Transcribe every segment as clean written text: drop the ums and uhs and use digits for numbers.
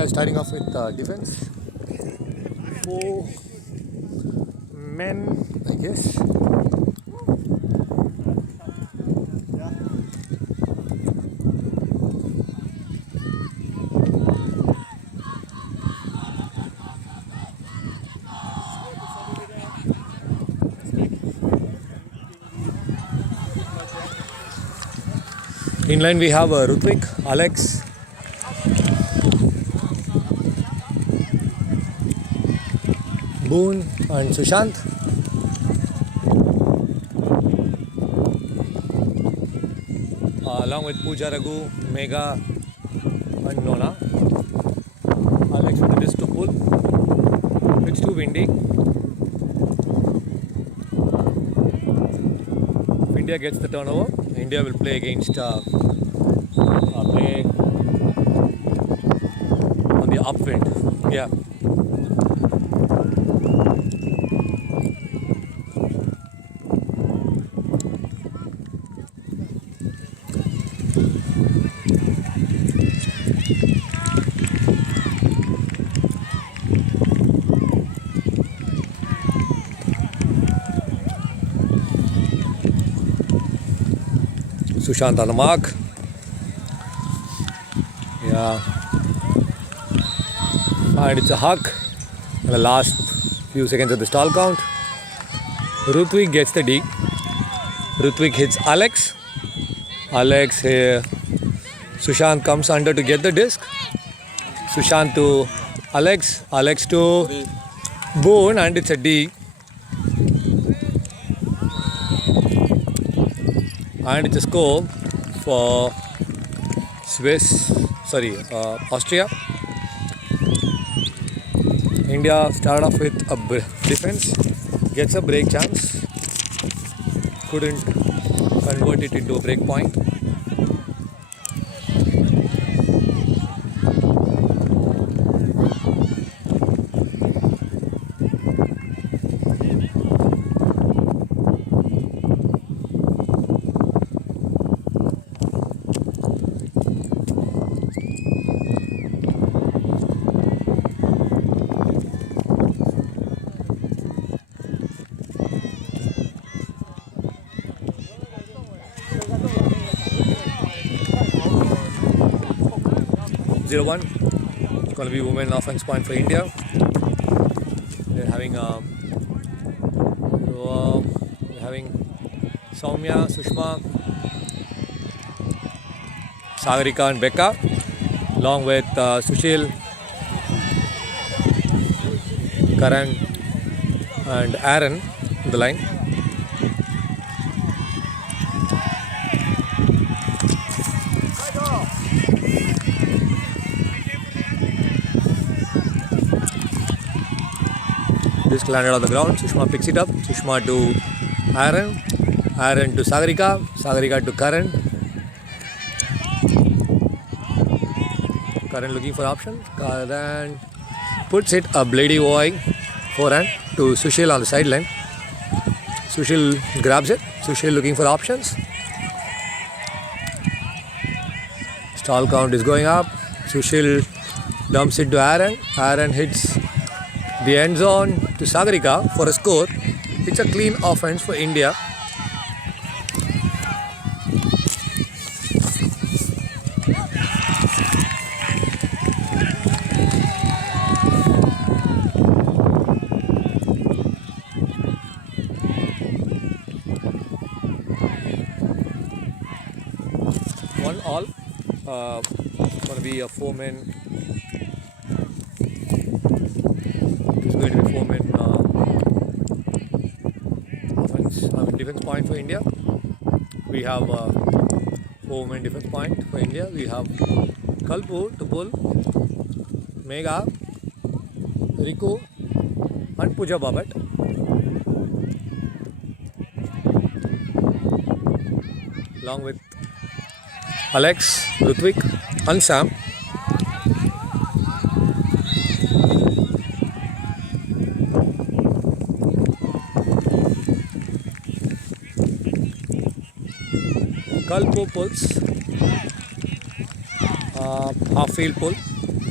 India is starting off with defense. 4 men, I guess. In line we have Rutvik, Alex, Boone and Sushant. Along with Pooja, Raghu, Mega and Nona. Alex with the disc to pull. It's too windy. If India gets the turnover, India will play against play on the upwind. Yeah. Sushant on the mark. Yeah. And it's a hug. In the last few seconds of the stall count. Rutvik gets the D. Rutvik hits Alex. Alex here. Sushant comes under to get the disc. Sushant to Alex. Alex to Boone, and it's a D. And it's a score for Austria. India started off with a defense, gets a break chance, couldn't convert it into a break point. Zero one. It's going to be women offense point for India. They're having Soumya, Sushma, Sagarika and Becca, along with Sushil, Karan and Aaron in the line. Disc landed on the ground. Sushma picks it up. Sushma to Aaron. Aaron to Sagarika. Sagarika to Karan. Karan looking for option. Karan puts it a Blady Boy forehand to Sushil on the sideline. Sushil grabs it. Sushil looking for options. Stall count is going up. Sushil dumps it to Aaron. Aaron hits the end zone to Sagarika for a score. It's a clean offense for India. One all. Going to be a 4-man. Going to be 4-man defense point for India. We have 4-man defense point for India. We have Kalpur to pull, Mega, Riku and Pooja Babat. Along with Alex, Rutvik and Sam. Kalpo pulls, half field pull,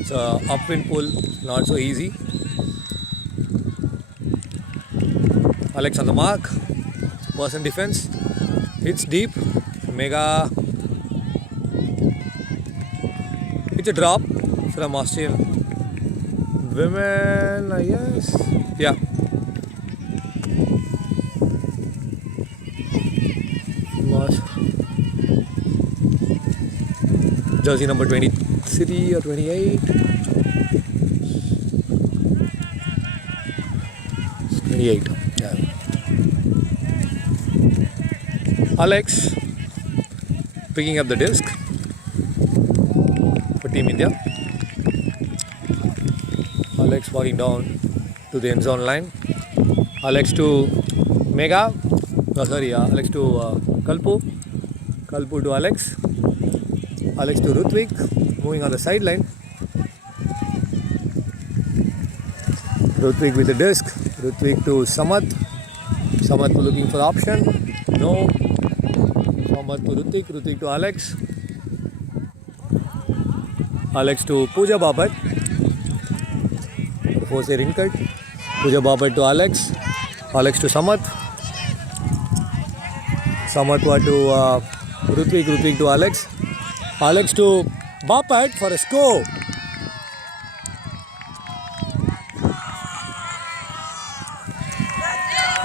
It's a upwind pull, not so easy. Alex on the mark. Person defense. Hits deep. Mega. It's a drop from Austrian women, I guess. Yeah. Jersey number 23 or 28. 28. Yeah. Alex picking up the disc for Team India. Alex walking down to the end zone line. Alex to Mega. Alex to Kalpu. Kalpu to Alex. Alex to Rutvik. Moving on the sideline. Rutvik with the disc. Rutvik to Samath. Samath looking for option. No. Samath to Rutvik. Rutvik to Alex. Alex to Pooja Bapat. Force a ring cut. Pooja Bapat to Alex. Alex to Samath. Samath to Rutvik. Rutvik to Alex. Alex to Bapat for a score.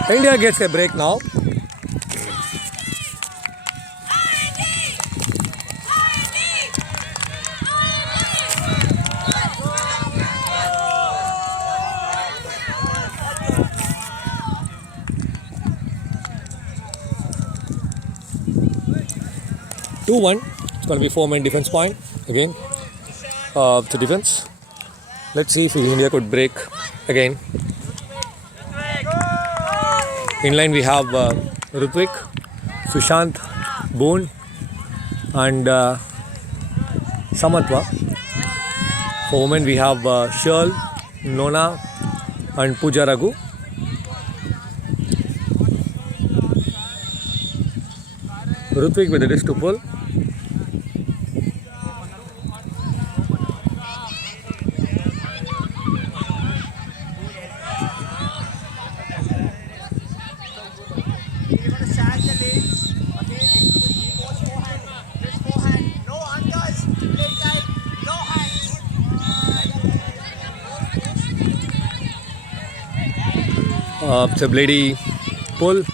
India gets a break now. Two one. It's going to be 4-man defense point again. The defense. Let's see if India could break again. In line we have Rutvik, Sushant, Boone and Samatwa. For women we have Shirl, Nona and Pooja Raghu. Rutvik with the disc to pull. It's a Blady pull,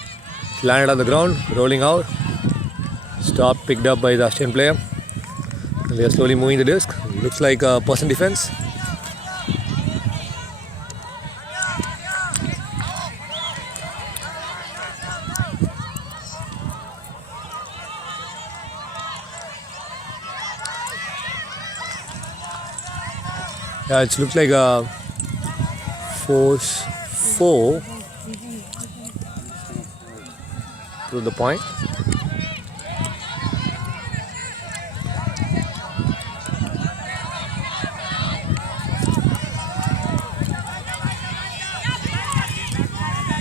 landed on the ground, rolling out, stop picked up by the Australian player. They are slowly moving the disc. Looks like a person defense. Yeah, it looks like a force 4 to the point.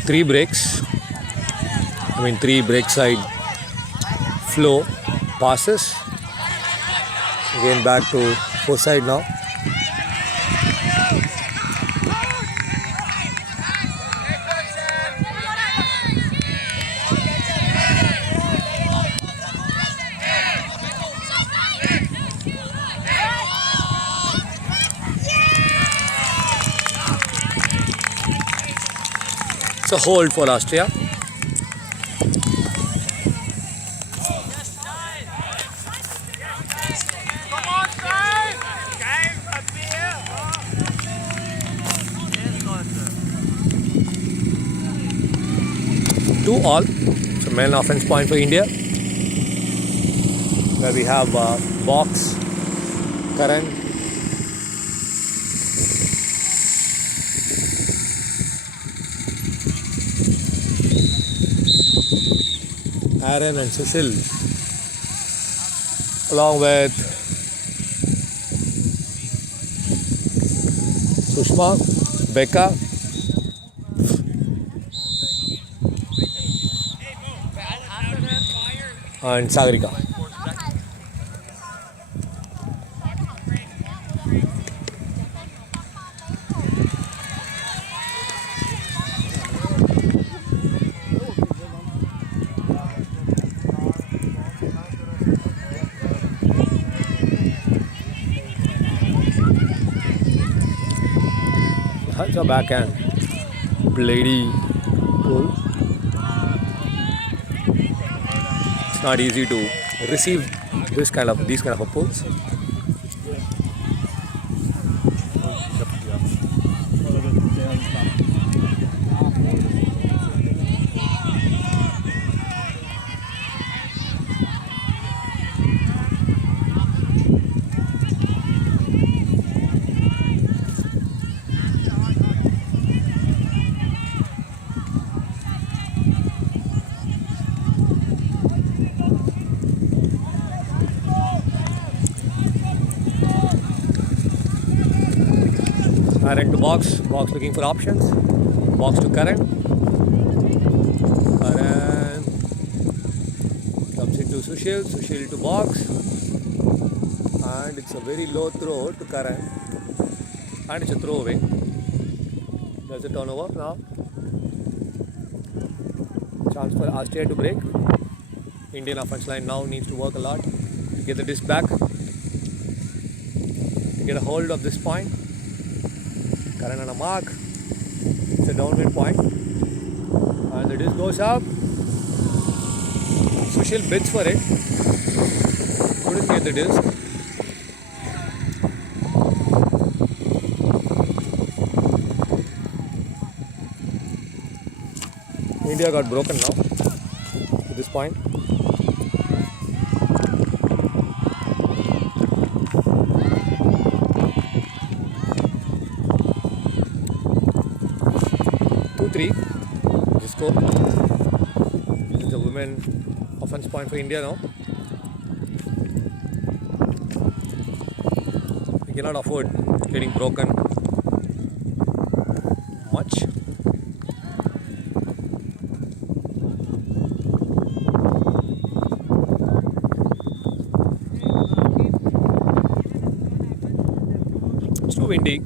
Three breaks. Three break side flow passes. Again back to 4 side now. It's a hold for Austria. Two all. It's a main offense point for India. Where we have Box, Karan, Aaron and Sushil, along with Sushma, Becca, and Sagarika. a backhand. Bloody pull. It's not easy to receive these kind of pulls. Aaron to box looking for options. Box to Karan. Karan comes into Sushil to box. And it's a very low throw to Karan. And it's a throwaway. There's a turnover now. Chance for Astia to break. Indian offense line now needs to work a lot to get the disc back. To get a hold of this point. Karan on a mark. It's a downwind point. And the disc goes up. Sushil bids for it. Couldn't get the disc. India got broken now at this point. Score. This is the women offense point for India now. We cannot afford getting broken much. It's too windy.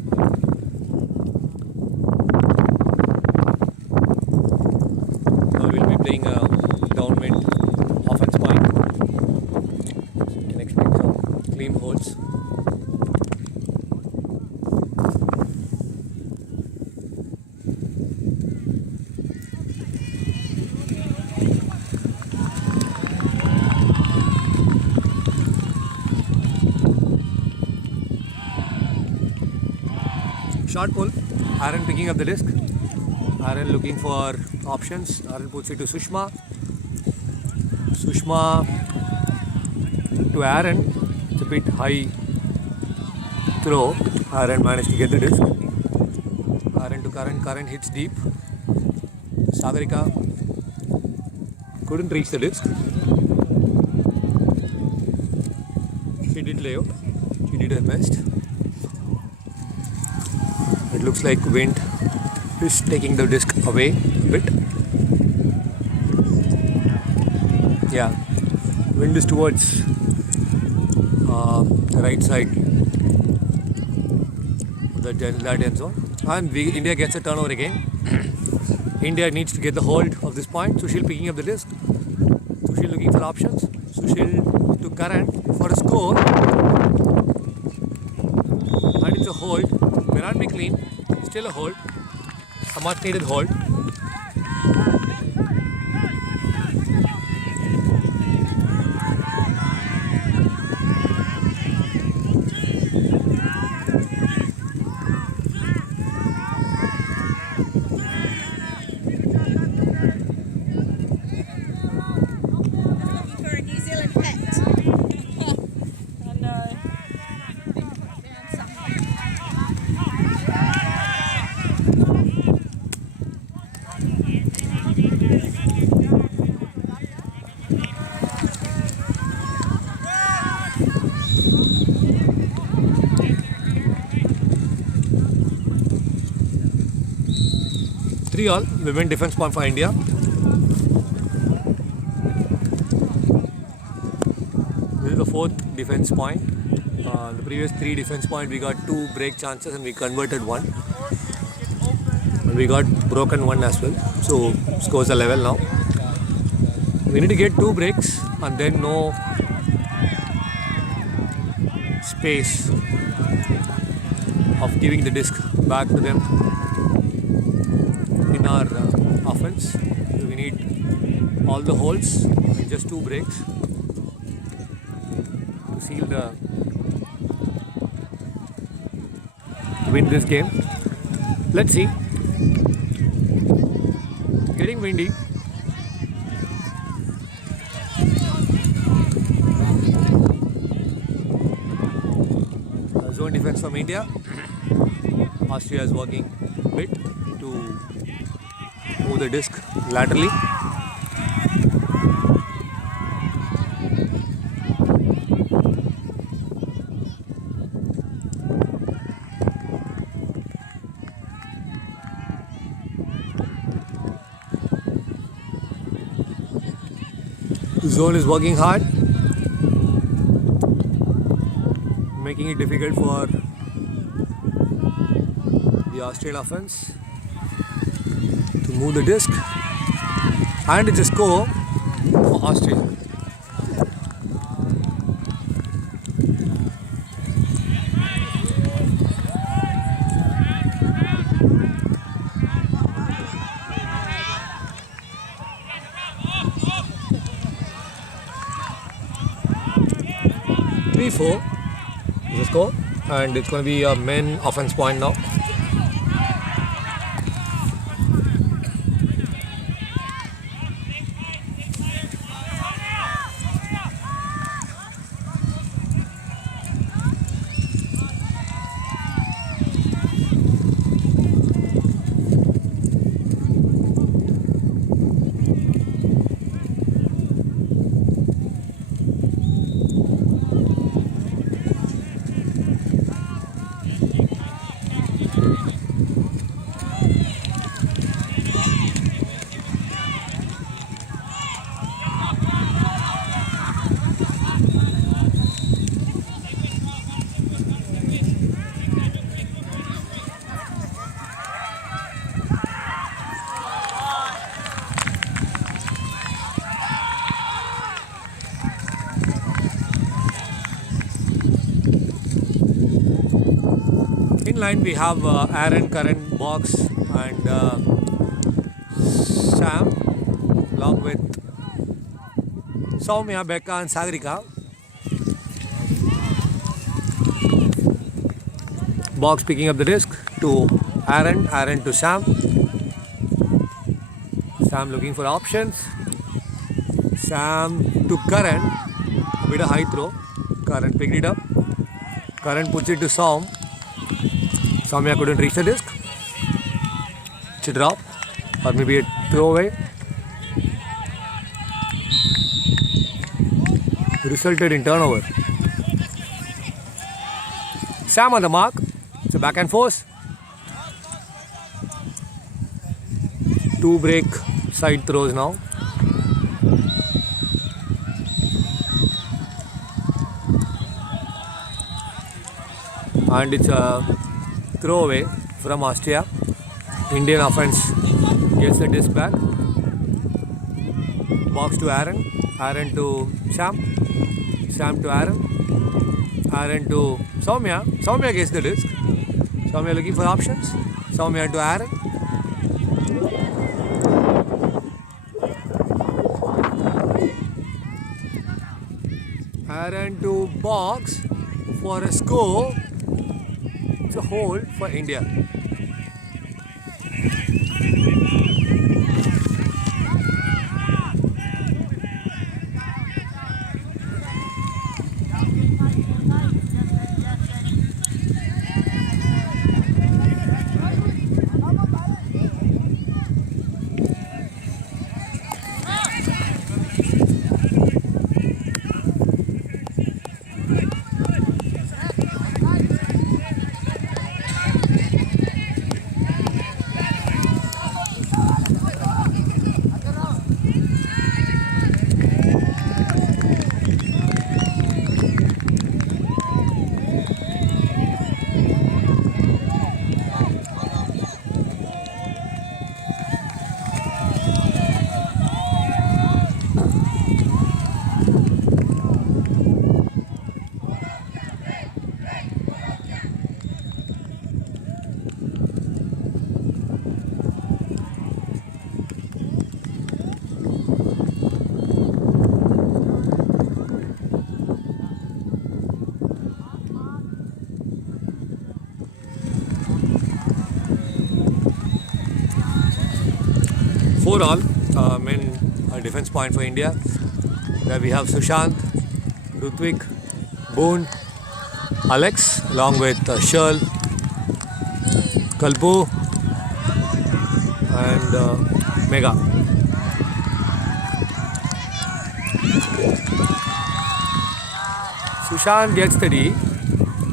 Playing a downwind offense point, so you can expect some clean holds. Short pull. Aaron picking up the disc. Aaron looking for options. Aaron puts it to Sushma. Sushma to Aaron. It's a bit high throw. Aaron managed to get the disc. Aaron to Karan. Karan hits deep. Sagarika couldn't reach the disc. She did lay out. She did her best. It looks like wind is taking the disc away a bit. Yeah, wind is towards the right side of that end zone. And India gets a turnover again. India needs to get the hold of this point. Sushil picking up the disc. Sushil looking for options. Sushil to Karan for a score. And it's a hold. May not be clean. Still a hold. A much needed hold. For a New Zealand pet. I know. 3-all, women defense point for India. This is the fourth defense point. The previous 3 defense point we got 2 break chances and we converted 1. And we got broken 1 as well. So scores are level now. We need to get 2 breaks and then no space of giving the disc back to them. our offense. So we need all the holes in just 2 breaks to seal the win this game. Let's see. Getting windy. Zone defense from India. Austria is working a bit to move the disc laterally. The zone is working hard, making it difficult for the Austrian offense to move the disc, and it's a score for Austria. Three-four is the score, and it's going to be a men offense point now. In line we have Aaron, Karan, Box and Sam along with Soumya, Becca and Sagarika. Box picking up the disc to Aaron, Aaron to Sam. Sam looking for options. Sam to Karan, a bit of high throw. Karan picked it up. Karan puts it to Soum. Soumya couldn't reach the disc. It's a drop or maybe a throwaway. Resulted in turnover. Sam on the mark. It's a back and forth. 2 break side throws now. And it's a throwaway from Austria. Indian offense gets the disc back. Box to Aaron. Aaron to Sam. Sam to Aaron. Aaron to Soumya. Soumya gets the disc. Soumya looking for options. Soumya to Aaron. Aaron to Box for a score. It's a hold for India. 4-all men defense point for India, where we have Sushant, Rutvik, Boone, Alex, along with Shirl, Kalpu, and Mega. Sushant gets the D.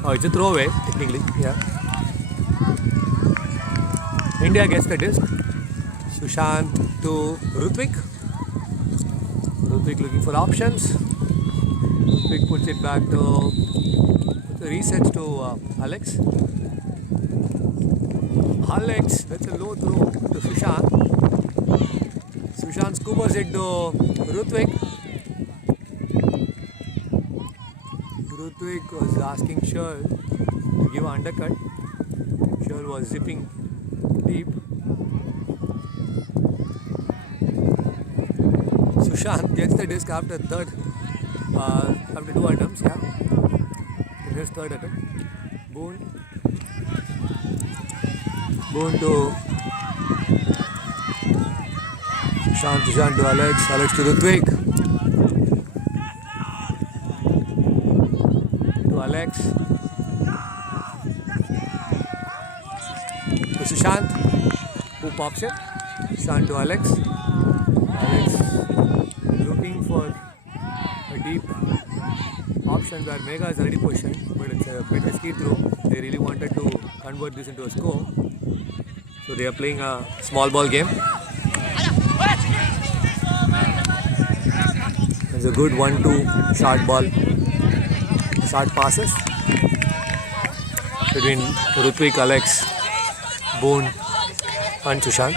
Oh, it's a throwaway, technically. Yeah. India gets the disc. Sushant to Rutvik. Rutvik looking for options. Rutvik puts it back to resets to Alex. Alex, that's a low throw to Sushant. Sushant scoopers it to Rutvik. Rutvik was asking Shirl to give an undercut. Shirl was zipping deep. Sushant gets the disc after after 2 attempts. Yeah, in his 3rd attempt. Boone to Sushant to Alex to Rutvik. To Alex. To Sushant, who pops it. Sushant to Alex. Alex looking for a deep option where Mega is already positioned, but it's a bit risky throw. They really wanted to convert this into a score. So they are playing a small ball game. It's a good 1-2 short ball, short passes between Rutvik, Alex, Boone and Sushant.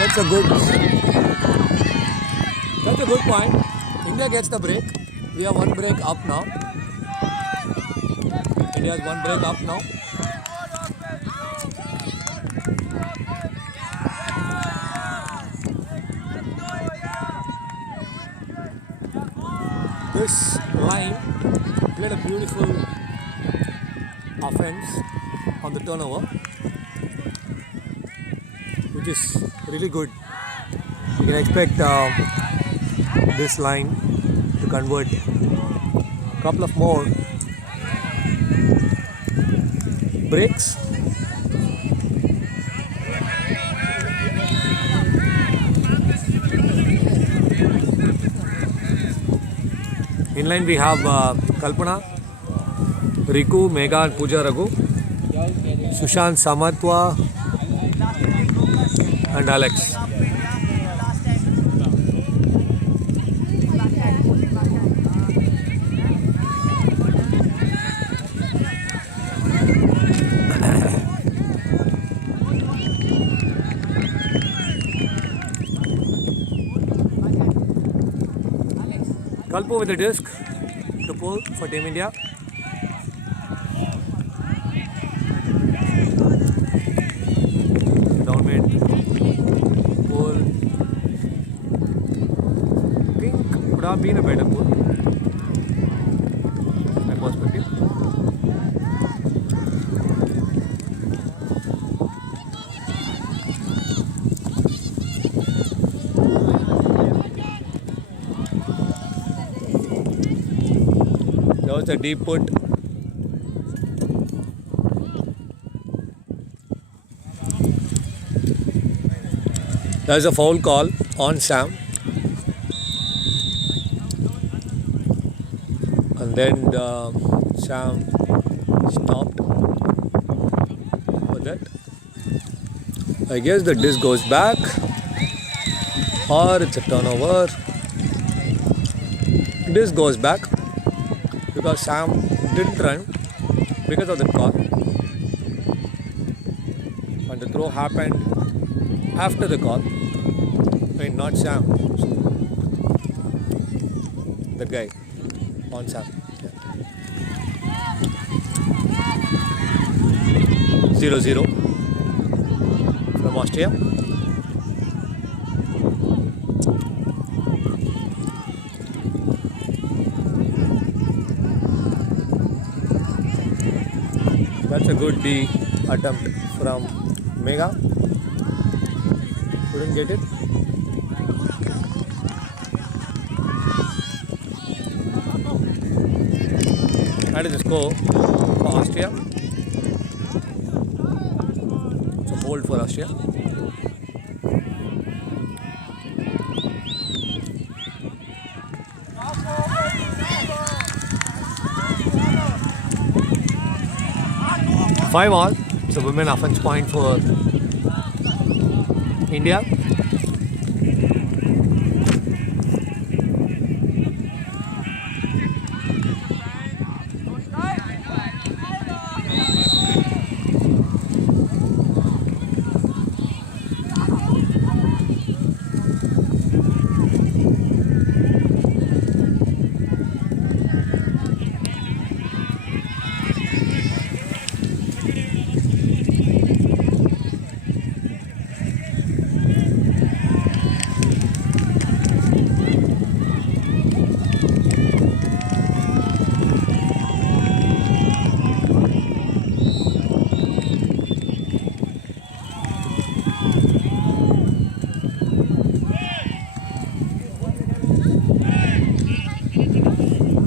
That's a good point. India gets the break. We have 1 break up now. India has 1 break up now. This line played a beautiful offense on the turnover, which is really good. You can expect this line to convert a couple of more breaks. In line we have Kalpana, Riku, Mega and Pooja Raghu, Sushant Samatwa and Alex. Kalpu with the disc to pull for Team India. Downwind pull. Pink would have been a better pull. My perspective. That was a deep put. There's a foul call on Sam. And then Sam stopped for that. I guess the disc goes back or it's a turnover. Disc goes back because Sam didn't run because of the call. and the throw happened after the call. I mean, not Sam. The guy on Sam. Yeah. 0-0 from Austria. That's a good D attempt from Mega. Couldn't get it. That is the score for Austria. It's a hold for Austria. Five all. It's a women offense point for India.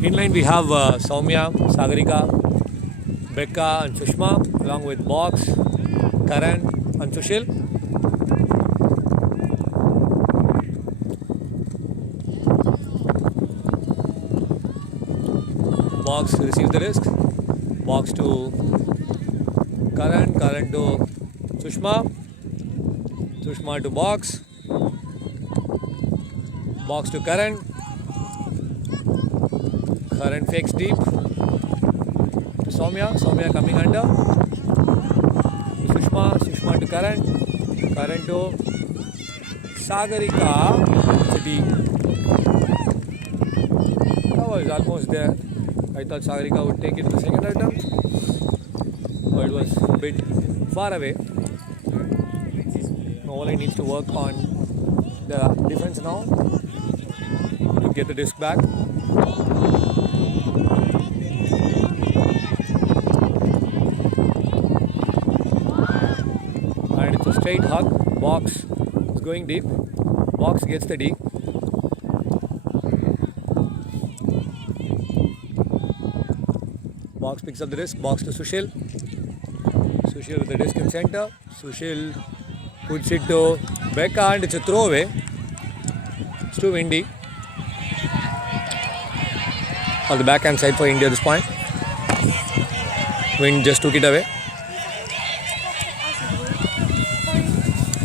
In line we have Soumya, Sagarika, Becca and Sushma along with Box, Karan and Sushil. Box receives the risk. Box to Karan, Karan to Sushma, Sushma to Box, Box to Karan. Karan fakes deep to Soumya, Soumya coming under to Sushma, Sushma to Karan, Karan to Sagarika. It's a D. That was almost there. I thought Sagarika would take it in the second attempt, but it was a bit far away. Novalai needs to work on the defense now to get the disc back. And it's a straight hug. Box is going deep. Box gets the D. Box picks up the disc. Box to Sushil. Sushil with the disc in center. Sushil puts it to Becca and it's a throwaway. It's too windy. On the backhand side for India at this point. Wind just took it away.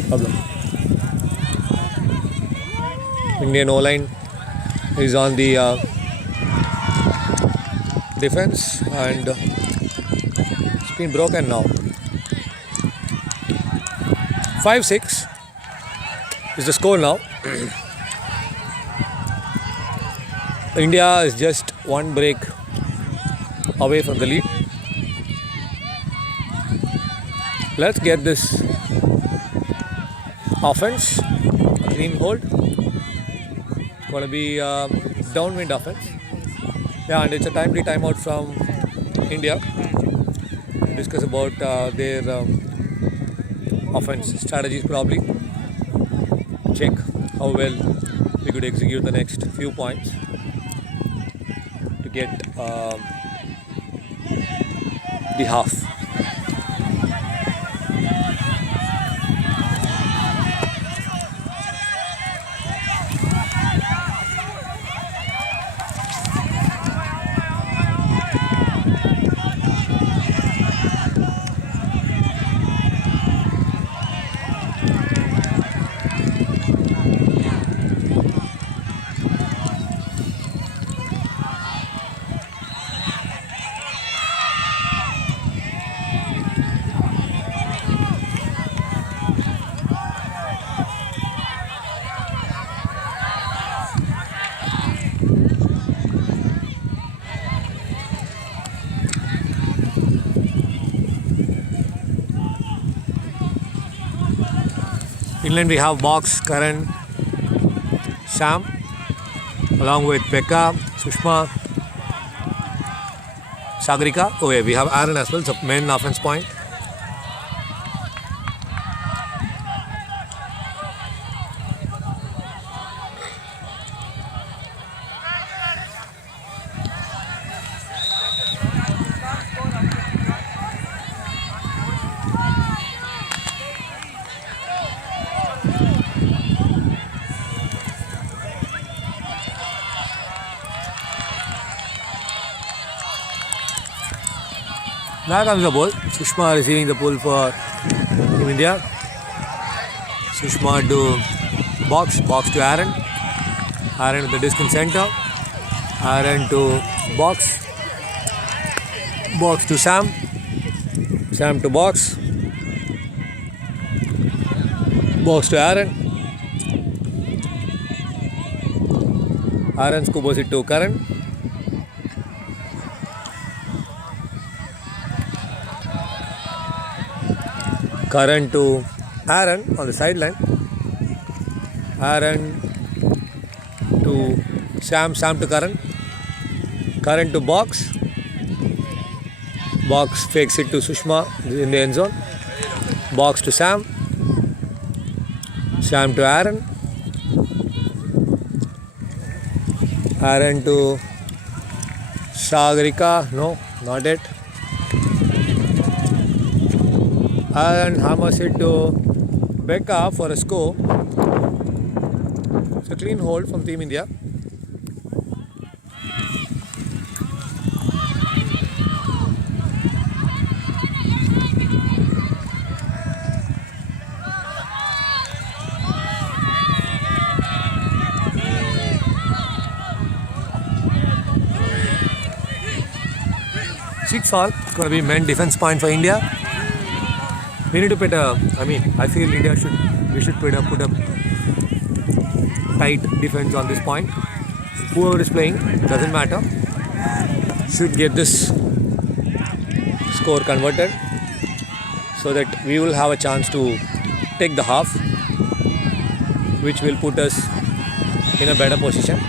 Problem. Indian O-line is on the defense and it's been broken now. 5-6 is the score now. India is just one break away from the lead. Let's get this offense a clean hold. Going to be downwind offense. Yeah, and it's a timely timeout from India. Discuss about their offense strategies probably. Check how well we could execute the next few points to get the half. Inland we have Box, Karan, Sam, along with Becca, Sushma, Sagarika. Oh yeah, we have Aaron as well, so main offense point. Now comes the ball. Sushma receiving the ball for Team India. Sushma to Box, Box to Aaron. Aaron with the disc in center. Aaron to Box. Box to Sam. Sam to Box. Box to Aaron. Aaron scoops it to Karan. Karan to Aaron on the sideline. Aaron to Sam. Sam to Karan. Karan to Box. Box fakes it to Sushma in the end zone. Box to Sam. Sam to Aaron. Aaron to Sagarika. No, not it. Aaron hammers it to Becca for a score. It's a clean hold from Team India. Six all, it's going to be main defense point for India. We need to put a, I feel we should put a tight defense on this point. Whoever is playing, doesn't matter, should get this score converted so that we will have a chance to take the half, which will put us in a better position.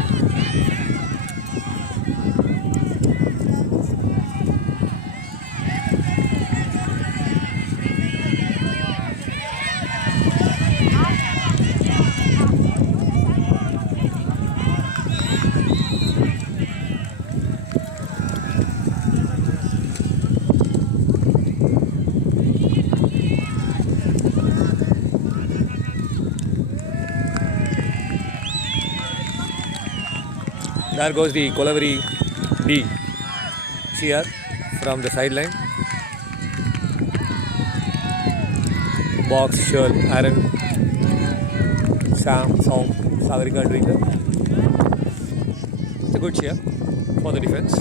There goes the Kolavari D here from the sideline. Box, Shirl, Aaron, Sam, Song, Sagarika doing that. It's a good cheer for the defense.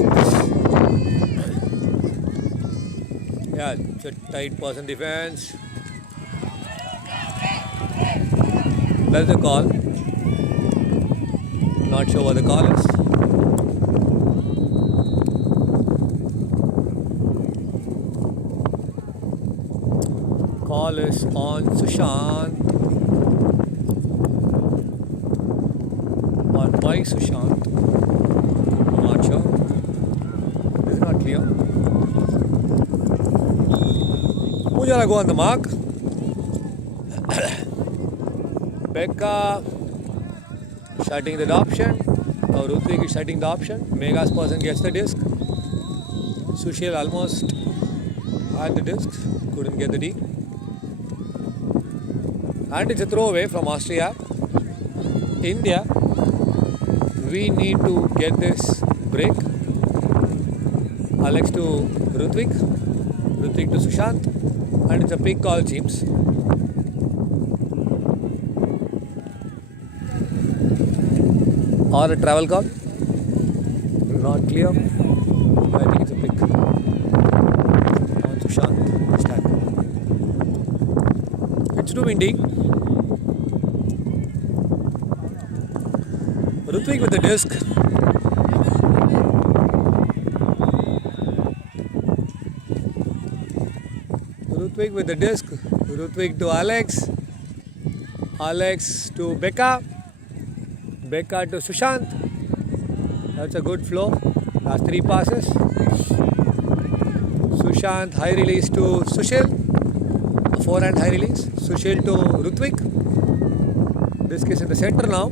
Yeah, it's a tight person defense. That's the call. Not sure what the call is. Call is on Sushant. On by Sushant. I'm not sure. This is not clear. Pujara go on the mark. Becca shutting the option. Now Rutvik is shutting the option. Mega's person gets the disc. Sushil almost had the disc. Couldn't get the D. And it's a throwaway from Austria. India, we need to get this break. Alex to Rutvik. Rutvik to Sushant. And it's a big call, seems. Or a travel call. Not clear. I think it's a pick. On Sushant. Stack. It's too windy. Rutvik with the disc. Rutvik with the disc. Rutvik to Alex. Alex to Becca. Becca to Sushant. That's a good flow. Last 3 passes. Sushant, high release to Sushil. Forehand high release. Sushil to Rutvik. Disc is in the center now.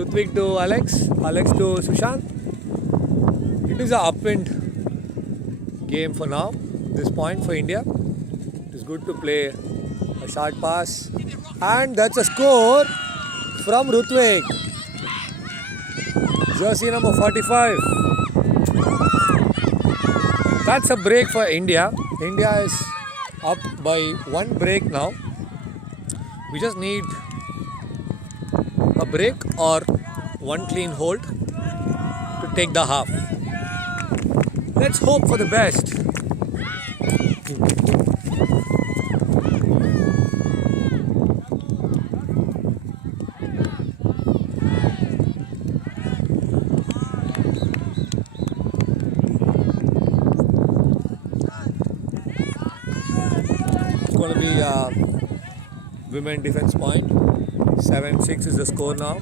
Rutvik to Alex. Alex to Sushant. It is an upwind game for now. This point for India. It is good to play a short pass. And that's a score from Rutvik. Jersey number 45. That's a break for India. India is up by 1 break now. We just need a break or 1 clean hold to take the half. Let's hope for the best. It's going to be women defense point. 7-6 is the score now.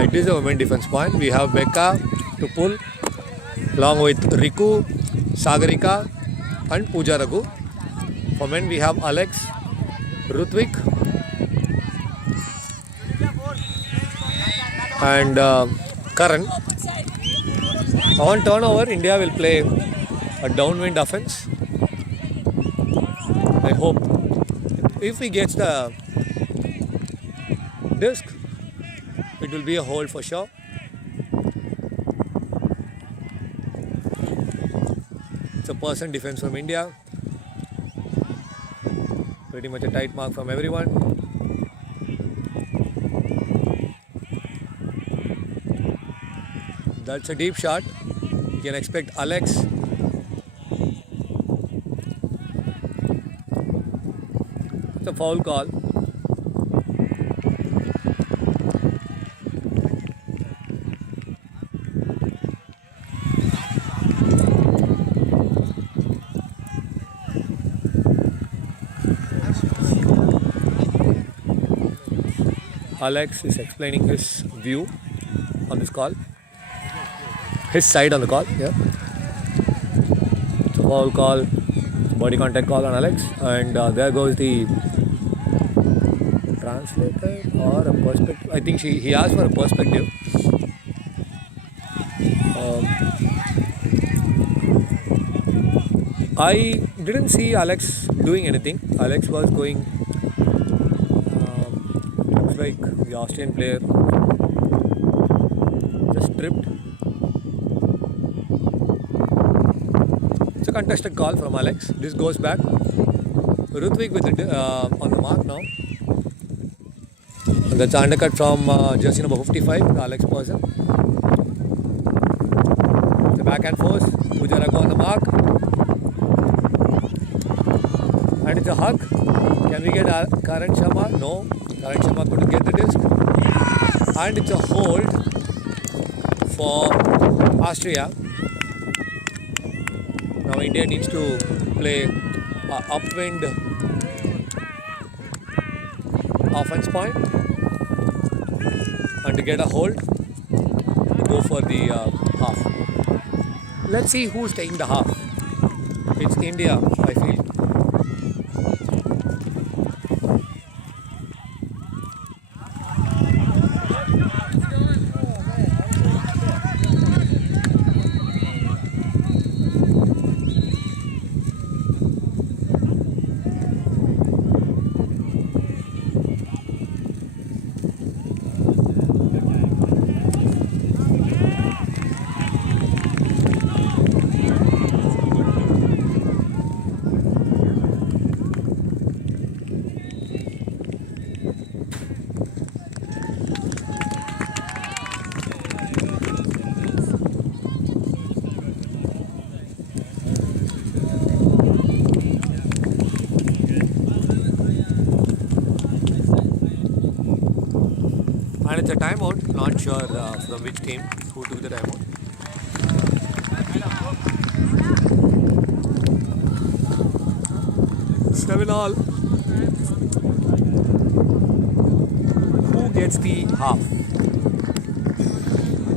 It is a women defense point. We have Becca to pull along with Riku, Sagarika and Pooja Raghu. For men we have Alex, Rutvik and Karan. On turnover, India will play a downwind offense. I hope if he gets the disc, it will be a hold for sure. It's a person defense from India. Pretty much a tight mark from everyone. That's a deep shot. You can expect Alex. It's a foul call. Alex is explaining his view on this call. His side on the call, yeah. It's a foul call, body contact call on Alex, and there goes the translator or a perspective. I think he asked for a perspective. I didn't see Alex doing anything. Alex was going, looks like the Austrian player just tripped. It's a contested call from Alex. This goes back. Rutvik with the, on the mark now. And that's undercut from jersey number 55, the Alex person. The back and forth. Pooja Raghu on the mark. And it's a hug. Can we get Karan Sharma? No. Karan Sharma couldn't get the disc. And it's a hold for Austria. Now India needs to play upwind offense point and to get a hold, go for the half. Let's see who's taking the half. It's India, I feel. And it's a timeout. Not sure from which team who took the timeout. Seven all. Who gets the half?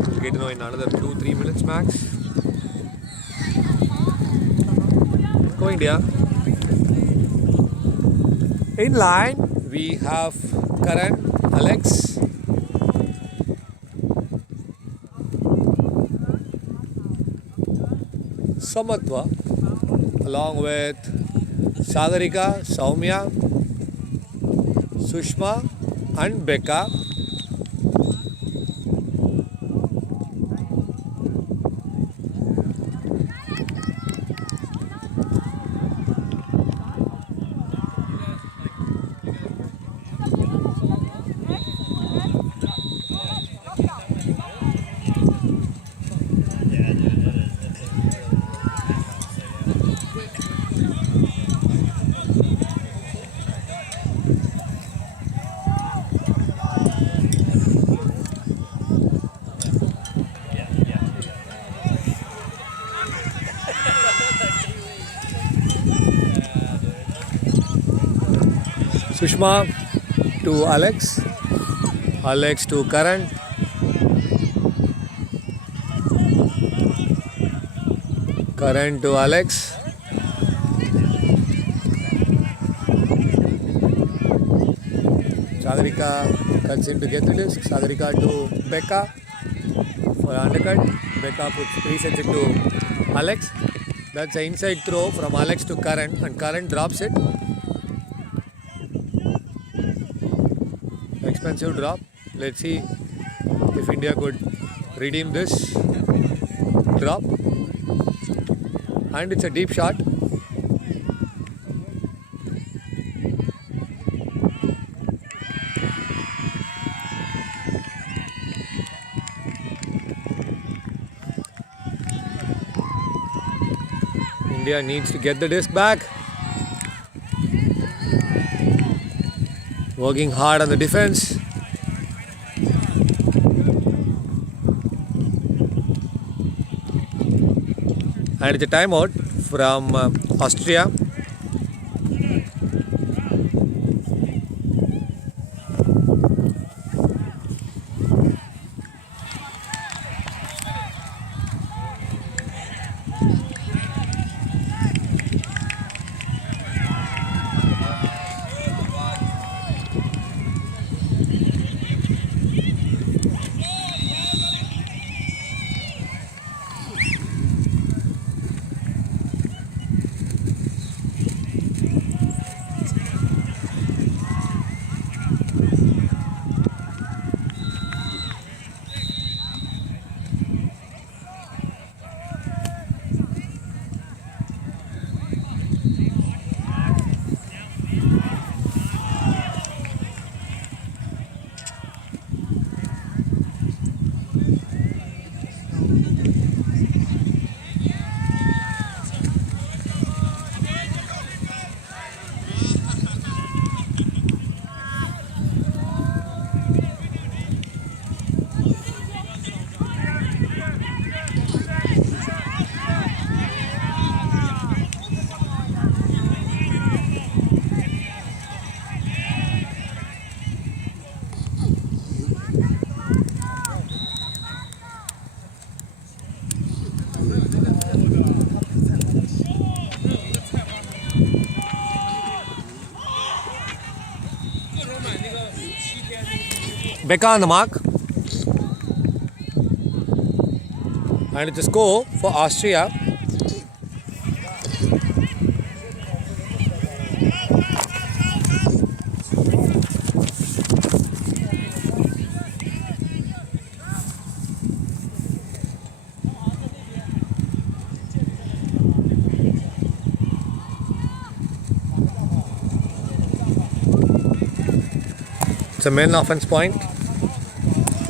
We'll get to know in another 2-3 minutes max. Go India. In line, we have Karan, Alex, Samatwa, along with Sagarika, Soumya, Sushma, and Becca. Sushma to Alex, Alex to Karan, Karan to Alex, Sagarika cuts in to get the disc, Sagarika to Becca for undercut, Becca puts 3 sets into Alex. That's an inside throw from Alex to Karan and Karan drops it. Expensive drop. Let's see if India could redeem this drop. And it's a deep shot. India needs to get the disc back. Working hard on the defense. And it's a timeout from Austria. Becca on the mark. And it's a score for Austria. It's a men offense point.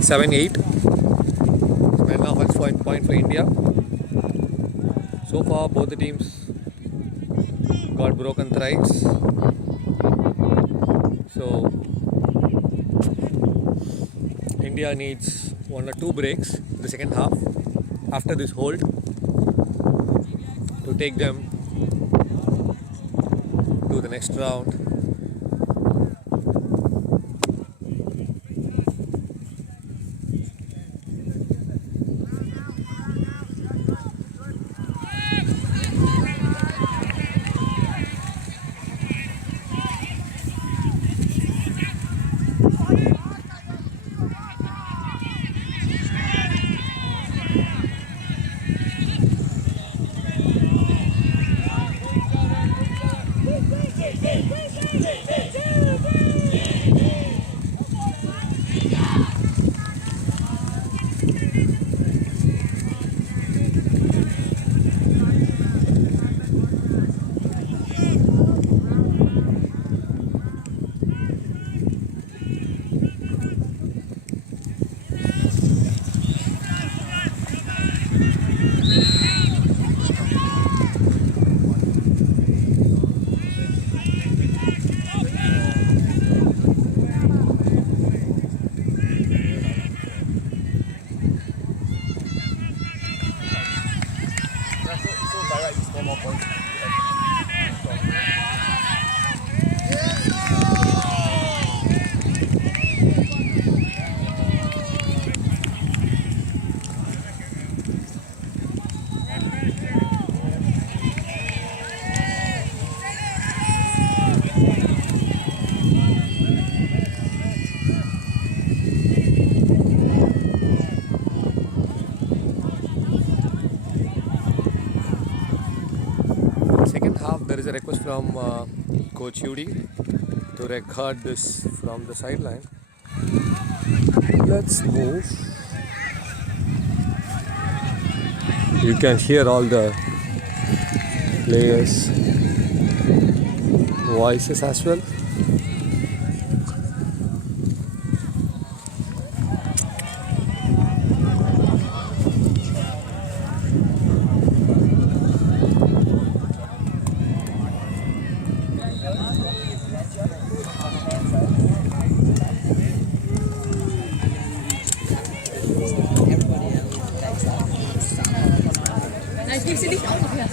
7-8. Men offense point for India. So far, both the teams got broken thrice. So India needs 1 or 2 breaks in the second half after this hold to take them to the next round. Second half, there is a request from Coach Yudi to record this from the sideline. Let's move. You can hear all the players' voices as well. Na, ich gebe sie nicht auch noch her.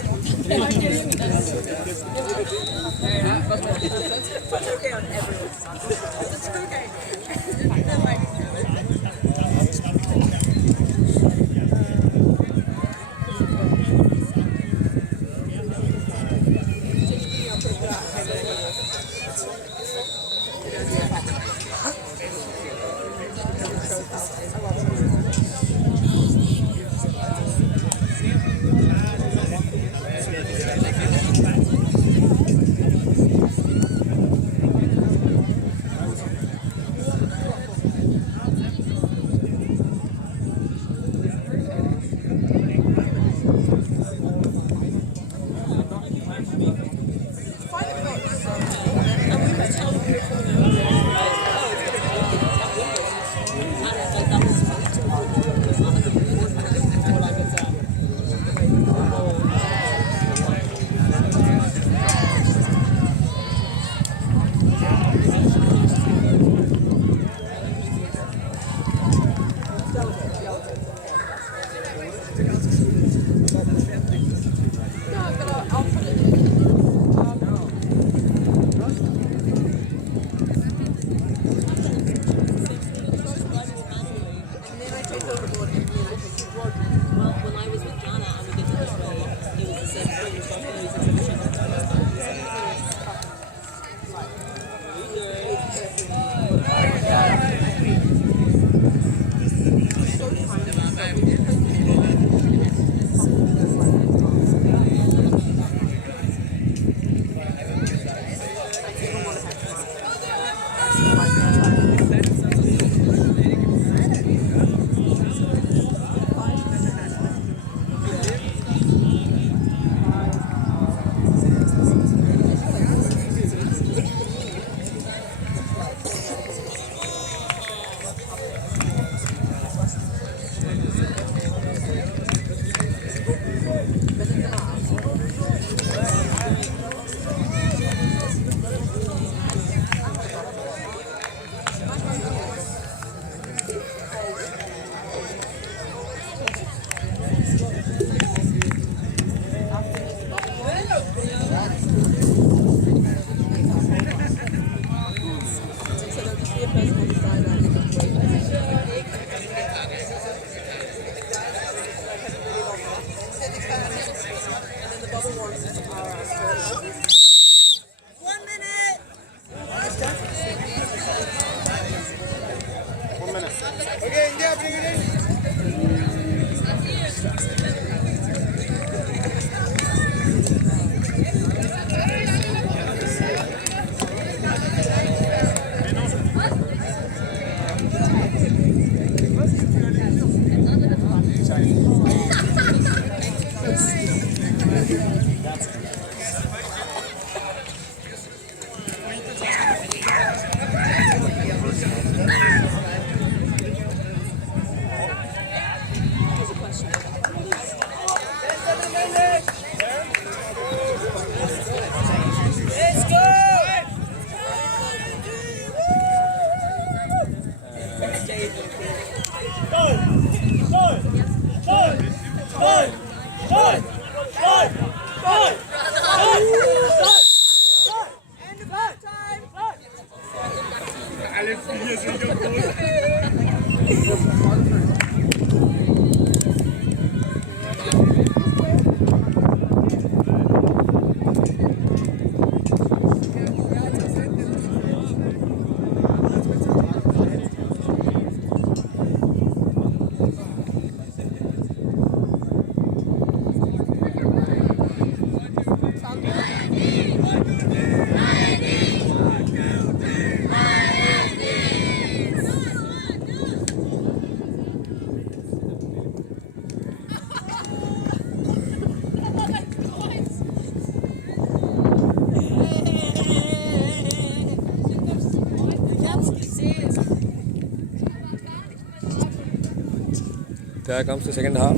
There comes the second half.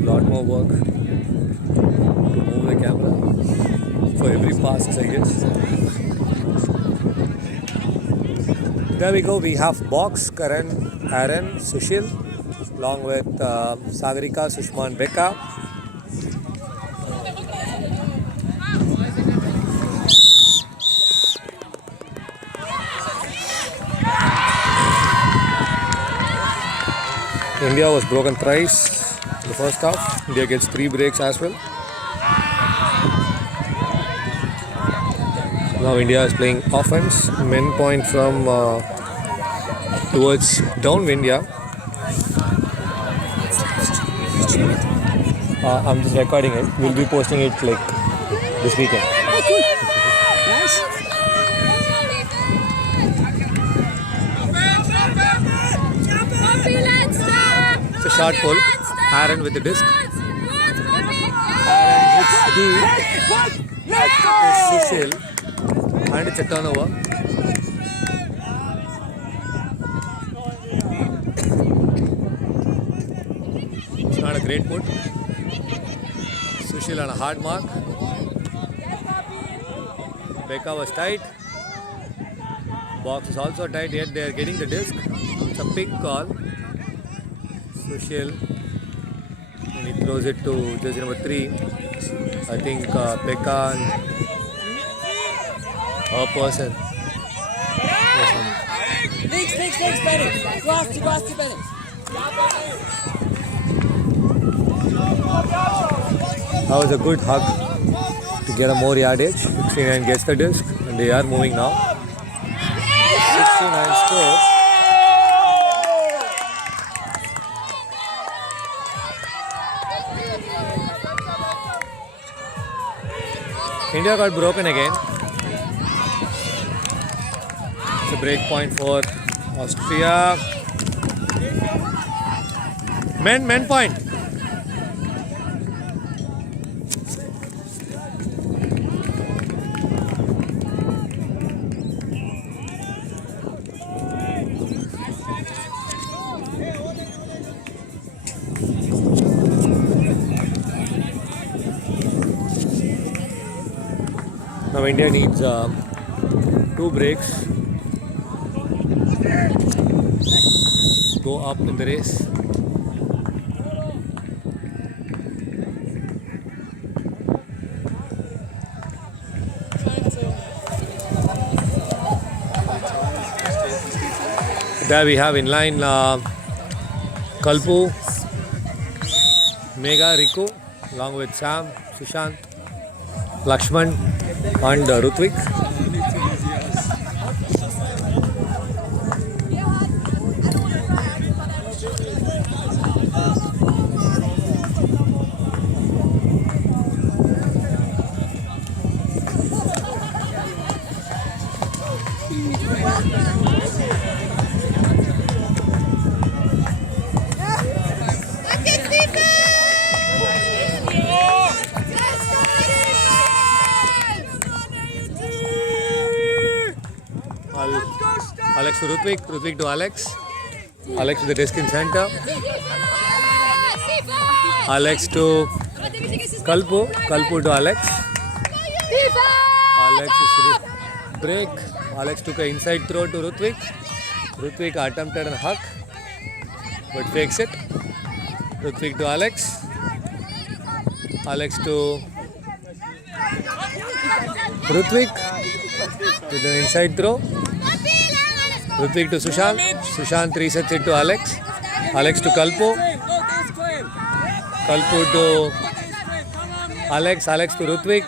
Lot more work. Move the camera for every pass, I guess. There we go. We have Box, Karan, Aaron, Sushil, along with Sagarika, Sushma, and Becca. India was broken thrice in the first half. India gets 3 breaks as well. Now India is playing offense. Men point from towards downwind. Yeah. I'm just recording it. We'll be posting it like this weekend. It's a short pull. Aaron with the disc. Aaron hits the Sushil. And it's a turnover. It's not a great put. Sushil on a hard mark. Becca was tight. Box is also tight, yet they are getting the disc. It's a big call. Sushil, and he throws it to jersey number 3. I think Becca and her person. Links, Bennett. Glass to Bennett. That was a good hug to get a more yardage. 69 gets the disc, and they are moving now. 69 scores. India got broken again. It's a break point for Austria. Men point. Now India needs 2 breaks to go up in the race. There we have in line Kalpu, Mega, Riku, along with Sam, Sushant, Lakshman, and Rutvik. Alex to Rutvik, Rutvik to Alex. Alex to the desk in center. Alex to Kalpu, Kalpu to Alex. Alex is break. Alex took an inside throw to Rutvik. Rutvik attempted a hug, but fakes it. Rutvik to Alex. Alex to Rutvik with an inside throw. Rutvik to Sushant. Sushant resets it to Alex. Alex to Kalpu. Kalpu to Alex. Alex to Rutvik.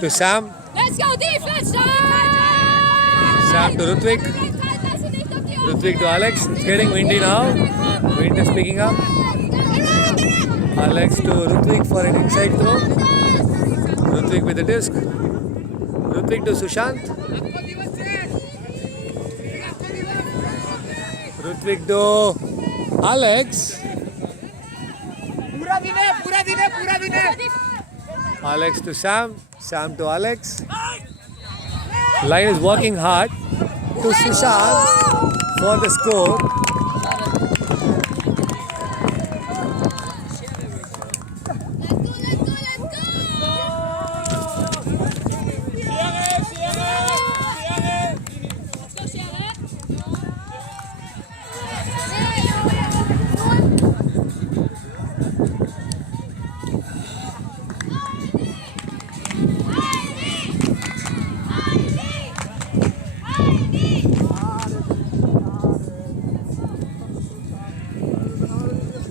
To Sam. Let's go defense! Sam to Rutvik. Rutvik to Alex. It's getting windy now. Wind is picking up. Alex to Rutvik for an inside throw. Rutvik with the disc. Rutvik to Sushant. Rutvik to Alex. Alex to Sam. Sam to Alex. Line is working hard to Sushant for the score.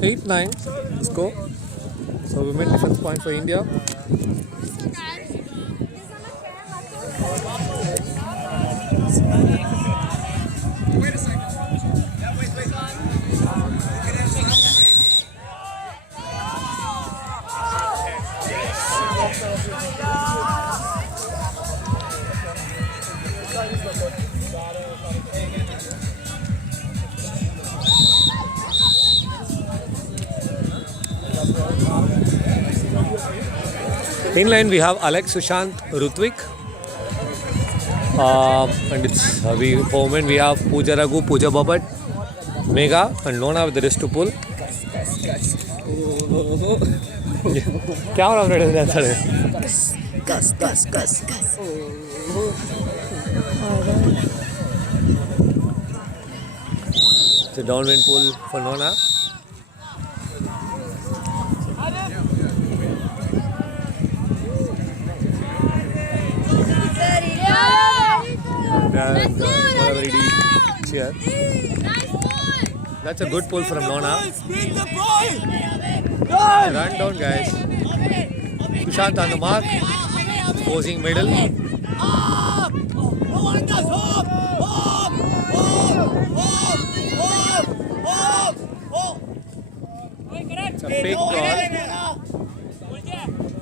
Eight, 9 score. So we made defense point for India. In line we have Alex, Sushant, Rutvik. And it's for women we have Pooja Raghu, Pooja Babat, Mega and Nona with the rest to pull. Camera operator is that Gus. It's a downwind pull for Nona. Cheer. That's a good pull from Nona. Run down, guys. Sushant on the mark. Posing middle. It's a big ball.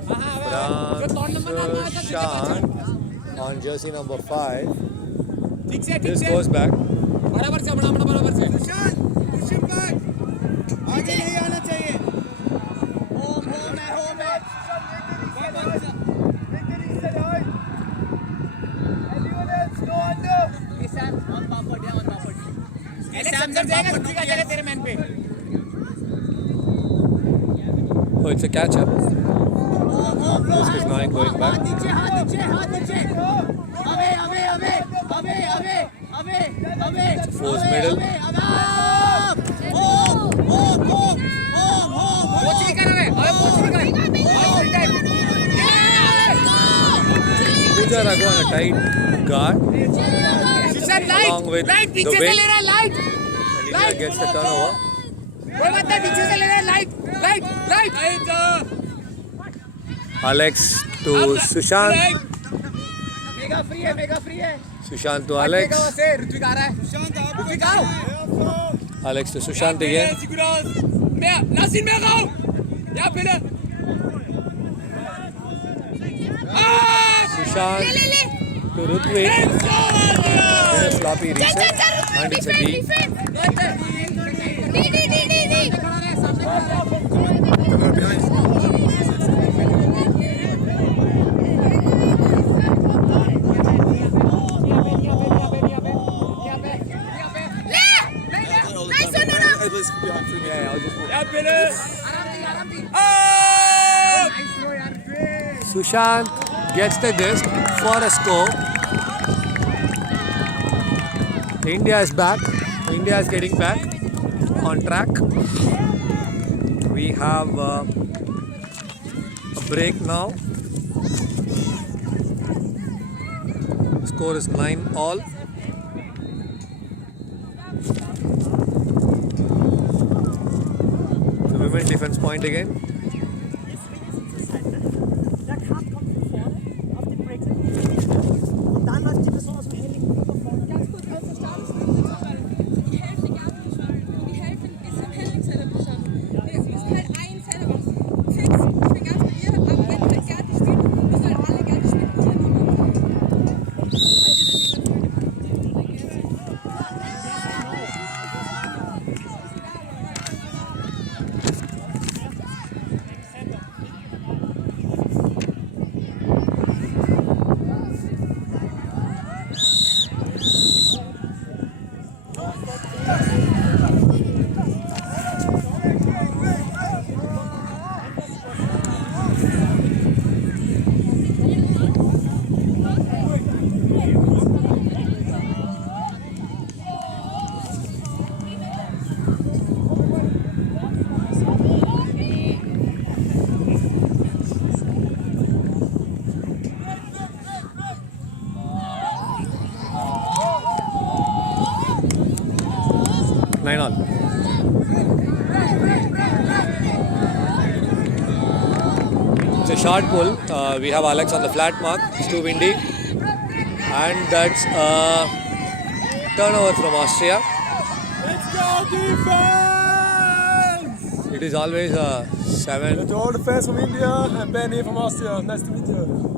From Sushant on jersey number 5. This goes back. Oh, it's a catch up. This is not going back. It's a forced middle. Pooja Raghu on a tight guard. Sushant, Along with light, the पीछे से wing. ले रहा है light. And India gets the turnover. कोई बात नहीं, पीछे से ले रहा है light. Alex to Sushant. Mega free है. Sushant to Alex. से ऋत्विक आ रहा है. ऋत्विक आओ. Alex to Sushant again. Lass ihn mehr raus. Ja, bitte. Sushant to Ritwik. In a sloppy reset. And it's a D. Yeah, I'll just Sushant gets the disc for a score. India is back. India is getting back on track. We have a break now. Score is 9-all. The women defense point again. Der Kraft kommt von vorne auf den Break. Und dann läuft die Person aus dem Handling von vorne. Ganz kurz, als der Start ist, die Hälfte gar nicht geschlagen. Und die Hälfte ist im Handling-Setup geschafft. Wir müssen halt ein Setup machen. Fix, ich bin ganz bei dir, aber wenn du halt Gärte spielst, müssen halt alle Gärte spielen. Nine all. It's a short pull. We have Alex on the flat mark. It's too windy. And that's a turnover from Austria. Let's go defense! It is always a 7. To all the fans from India and Benny from Austria. Nice to meet you.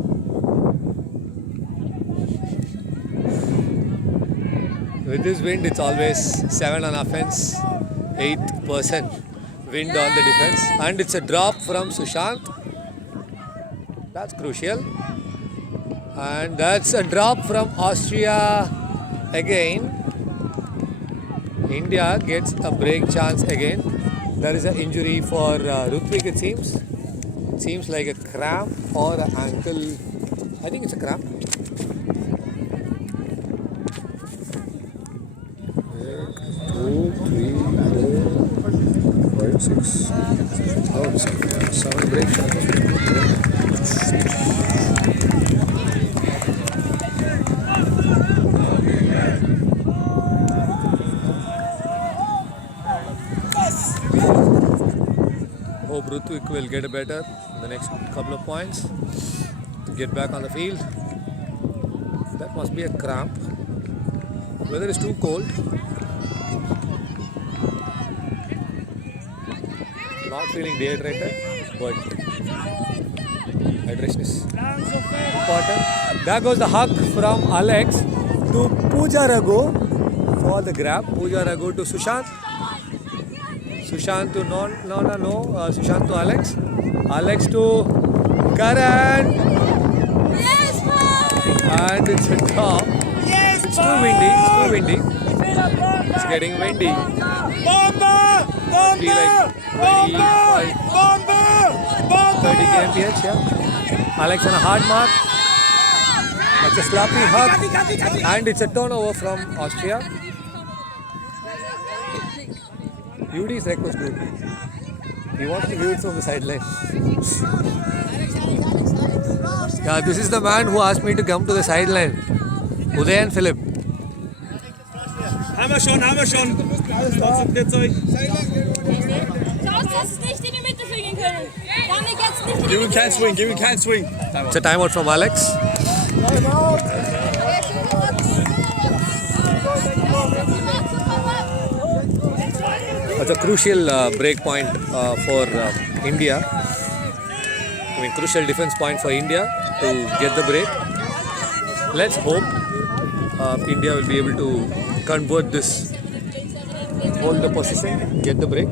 With this wind, it's always 7 on offense, 8% wind on the defense. And it's a drop from Sushant. That's crucial. And that's a drop from Austria again. India gets a break chance again. There is an injury for Ritwik, it seems. It seems like a cramp or an ankle. I think it's a cramp. 2, 3, 4, 5, 6, 7 break shots. Hope Ritwik will get better in the next couple of points to get back on the field. That must be a cramp. Weather is too cold. Not feeling dehydrated, but hydration is important. There goes the hug from Alex to Pooja Raghu for the grab. Pooja Raghu to Sushant. Sushant to Sushant to Alex. Alex to Karan. Yes, And it's a top. It's too windy. It's too windy. It's getting windy. Must be like 25, 30 kmph, yeah. Alex on a hard mark. That's a sloppy hug. And it's a turnover from Austria. UD's request good. He wants to view it from the sideline. Alex. Yeah, this is the man who asked me to come to the sideline. Uday and Philip. Haben wir schon. Konzentriert euch. Schaust, dass es nicht in die Mitte fliegen können. Janik, jetzt nicht in die Give him Mitte. keinen Swing. It's a timeout from Alex. It's a crucial break point for India. I mean, crucial defense point for India to get the break. Let's hope India will be able to convert this, hold the possession, get the break.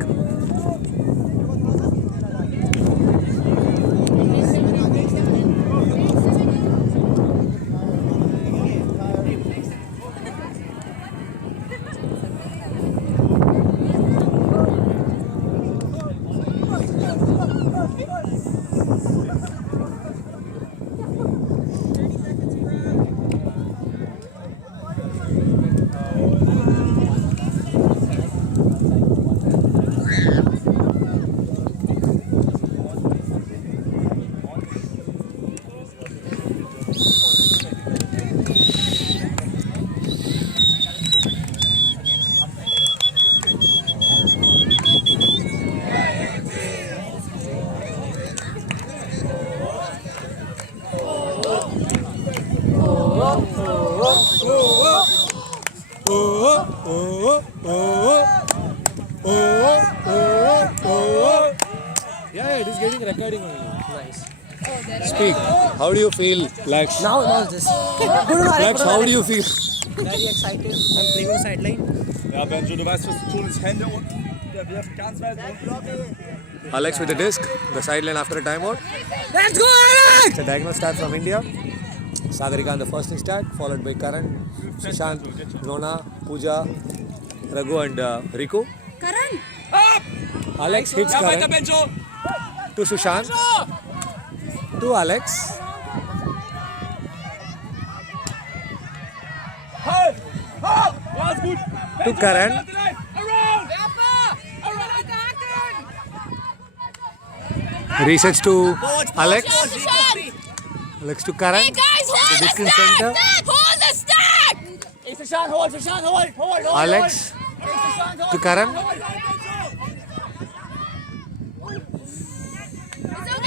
Yeah, it is getting recording only. Nice. Speak. How do you feel, Lex? Now this. Lex, how do you feel? Very excited. I'm playing on the sideline. Ja, Benjo, du weißt, was zu tun ist. Hände unten. Der wirft ganz weit unten. Alex with the disc, the sideline after a timeout. Let's go, Alex! It's a diagonal start from India. Sagarika on the first start, followed by Karan, Sushant, Nona, Pooja, Raghu and Riku. Karan! Alex hits Ja, weiter, Karan Benjo. to Sushant, to Alex. Halt! Ja, ist gut. To Karan. Around! Resets to Alex. Alex to Karan. Guys, The hold the disc in stack! center. Hold the stack! Alex to Karan.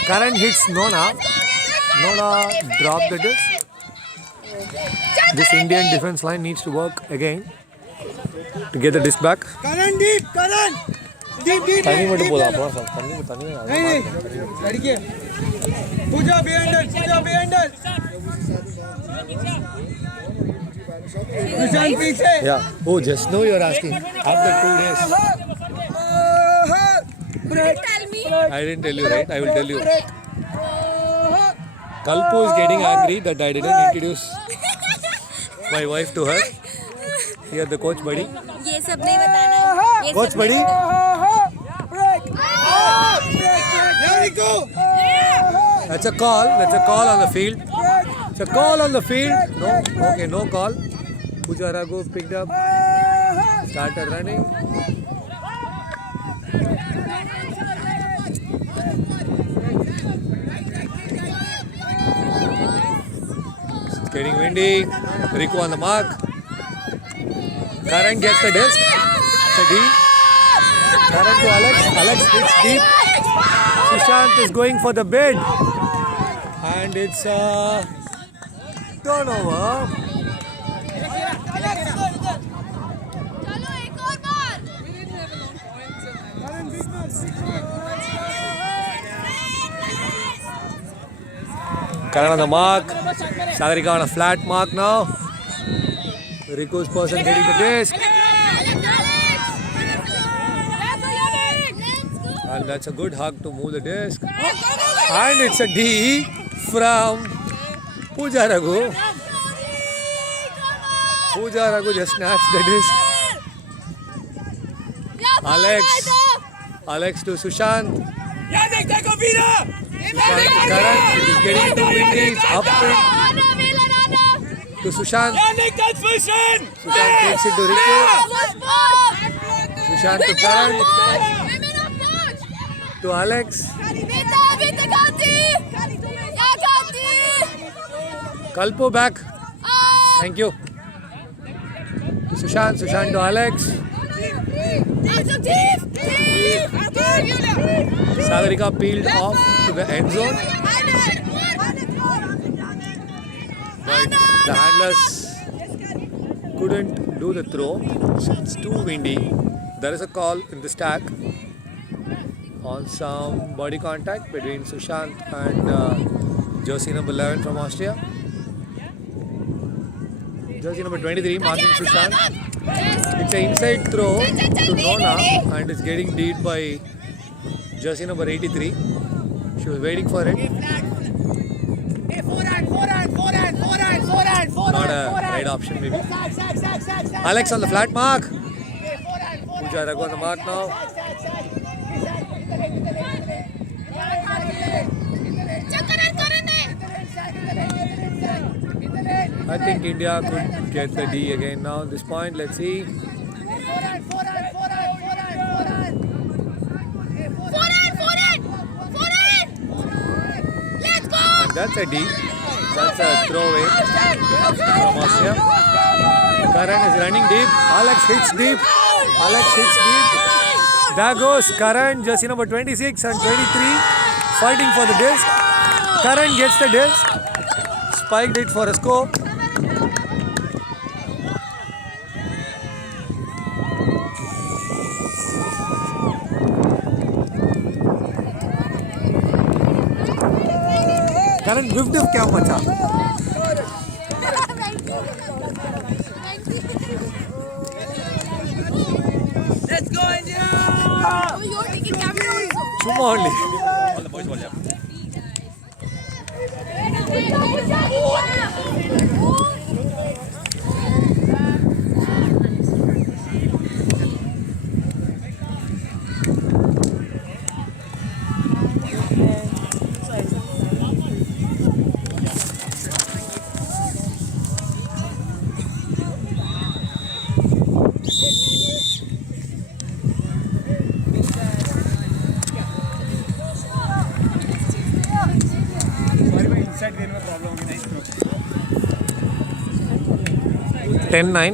Karan hits Nona. Nona dropped the disc. This Indian defense line needs to work again to get the disc back. Karan deep. तनी में तो बोला अपना सब तनी में लड़के. Pooja behind us. Sushant पीछे. Yeah. Oh, just now you're asking. After 2 days. Tell me. I didn't tell you, right? I will tell you. Kalpu is getting angry that I didn't introduce my wife to her. Here the coach buddy. ये सब नहीं बताना है. ये Coach सब buddy. नहीं बताना That's a call. That's a call on the field. It's a call on the field. No. Okay, no call. Pooja Raghu picked up. Started running. It's getting windy. Riku on the mark. Karan gets the disc. It's a D. Karan to Alex. Alex hits deep. Sushant is going for the bid. And it's a turnover. चलो एक और बार. Karan on the mark. Sagarika on a flat mark now. Riku's person getting the disc. And that's a good hug to move the disc. And it's a D from Pooja Raghu. Pooja Raghu just snatched the disc. Alex to Sushant. Janik, der kommt wieder! Sushant to Karan. It is getting too windy. It's upwind to Sushant. Janik, dazwischen! Sushant takes it to Riku. Sushant to Karan. To Alex. Bitte, Gandhi! Ja, Gandhi! Kalpo back. Thank you. Sushant to Alex. Sagarika peeled off to the end zone. But the handlers couldn't do the throw. It's too windy. There is a call in the stack on some body contact between Sushant and jersey number 11 from Austria. Jersey number 23 marking Sushant. It's an inside throw to Nona and it's getting beat by jersey number 83. She was waiting for it. Not a right option maybe. Alex on the flat mark. Pooja Raghu on the mark now. I think India could get the D again now at this point. Let's see. Let's go! And that's a D. That's a throwaway from Austria. Karan is running deep. Alex hits deep. There goes Karan, jersey number 26 and 23, fighting for the disc. Karan gets the disc. Spiked it for a score. Karan whiffed it क्या मचा? Let's go, India! Oh, you're taking camera also. Chuma only. All the boys watch out. inside game में problem होगी नहीं तो 10-9.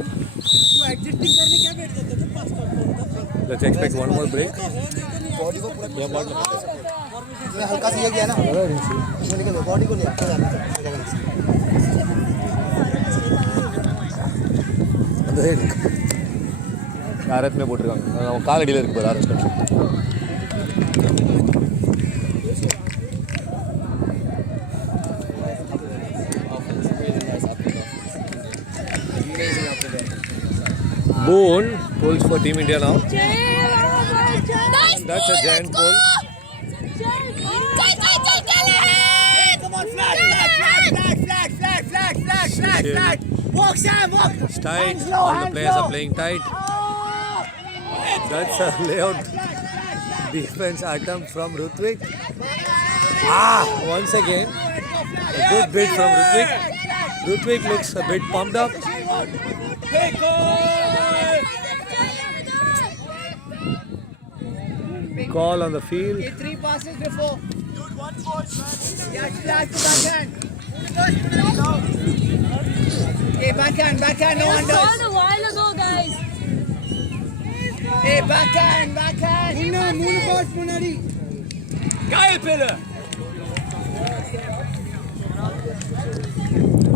Let's expect one more break. हल्का सा ये गया ना बॉडी को लिया யாரத் में போட்டுருக்காங்க அவன் கால் அடியில் இருக்கு பாரு R Us Boone pulls for Team India now. That's a giant pull. Come on, flag! Walk, Sam, walk! It's tight. All the players are playing tight. That's a layout defense attempt from Rutvik. Once again, a good bid from Rutvik. Rutvik looks a bit pumped up. Call on the field. 3 passes before. Yeah, backhand, no That's unders. all a while ago, guys. Hey, backhand. Geil, Pille!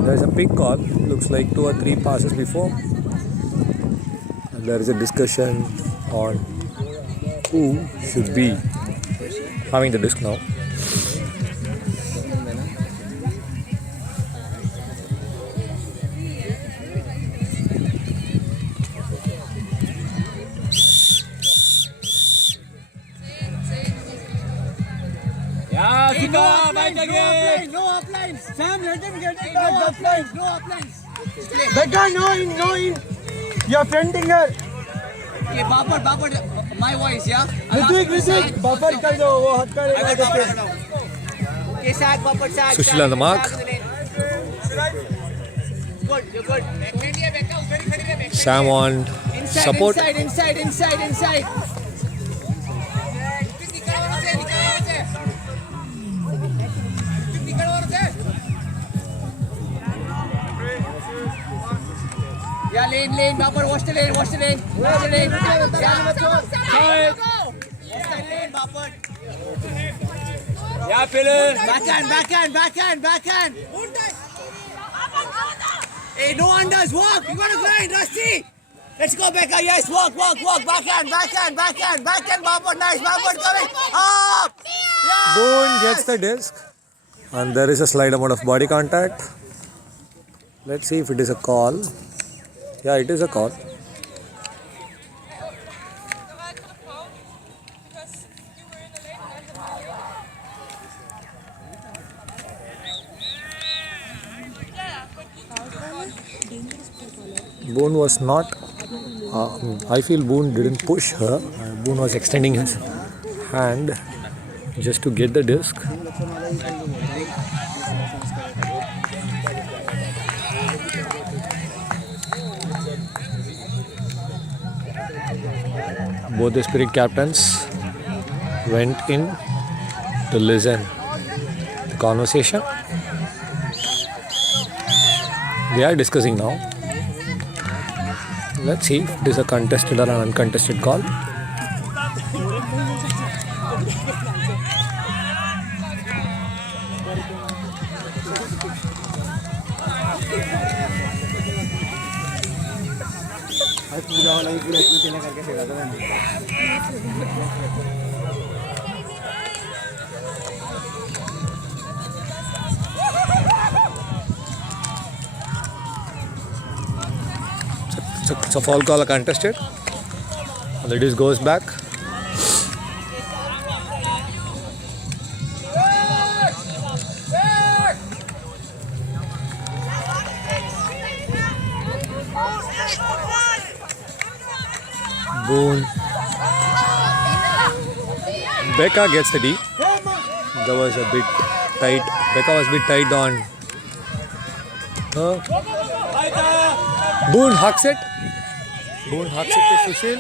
There's a big call. Looks like 2 or 3 passes before. And there is a discussion on who should be having the disc now. Yeah, Sika, right again! No uplines! Sam, let him get it! No uplines! Becca, no in. You're fronting her. Okay, Babar, my voice, yeah? Ritwik, buffer कर दो वो हट कर Okay, sag, Babar, sag. Sushil on the mark. Good, you're good. Sam on support. Inside. Yeah, lane, Babar, watch the lane. Watch the lane. Yeah, Philip. Backhand. Hey, no unders, walk. You gotta grind, Rusty. Let's go, Becca. Yes, walk. Backhand. Babar, nice. Babar coming up. Boone gets the disc, and there is a slight amount of body contact. Let's see if it is a call. Yeah, it is a call. Boone was not. I feel Boone didn't push her. Boone was extending his hand just to get the disc. Both the spirit captains went in to listen to the conversation. They are discussing now. Let's see if it is a contested or an uncontested call. It's a foul call contested. And the disc goes back. Boone. Becca gets the D. That was a bit tight. Becca was a bit tight on. Boone hucks it. Boone hucks it to Sushil.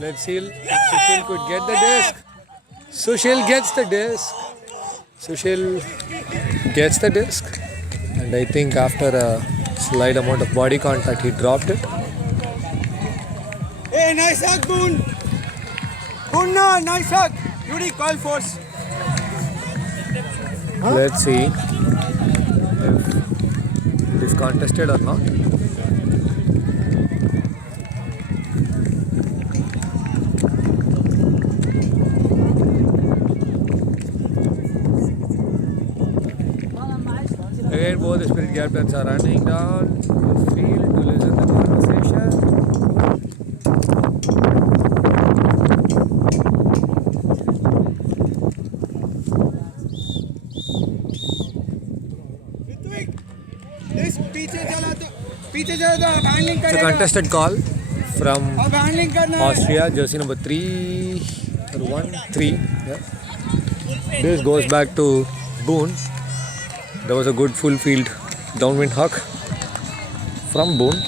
Let's see if Sushil could get the disc. Sushil gets the disc. Sushil gets the disc. And I think after a slight amount of body contact, he dropped it. Hey, nice hug, Boone. Boone, nice hug. Beauty, call force. Let's see if it is contested or not. Again, both the spirit captains are running down the field to listen to the conversation. पीछे चलो तो handling It's a करेगा contested call from अब handling करना है Austria, jersey number 3 or 1-3. Yeah. This goes back to Boone. There was a good full field downwind huck from Boone.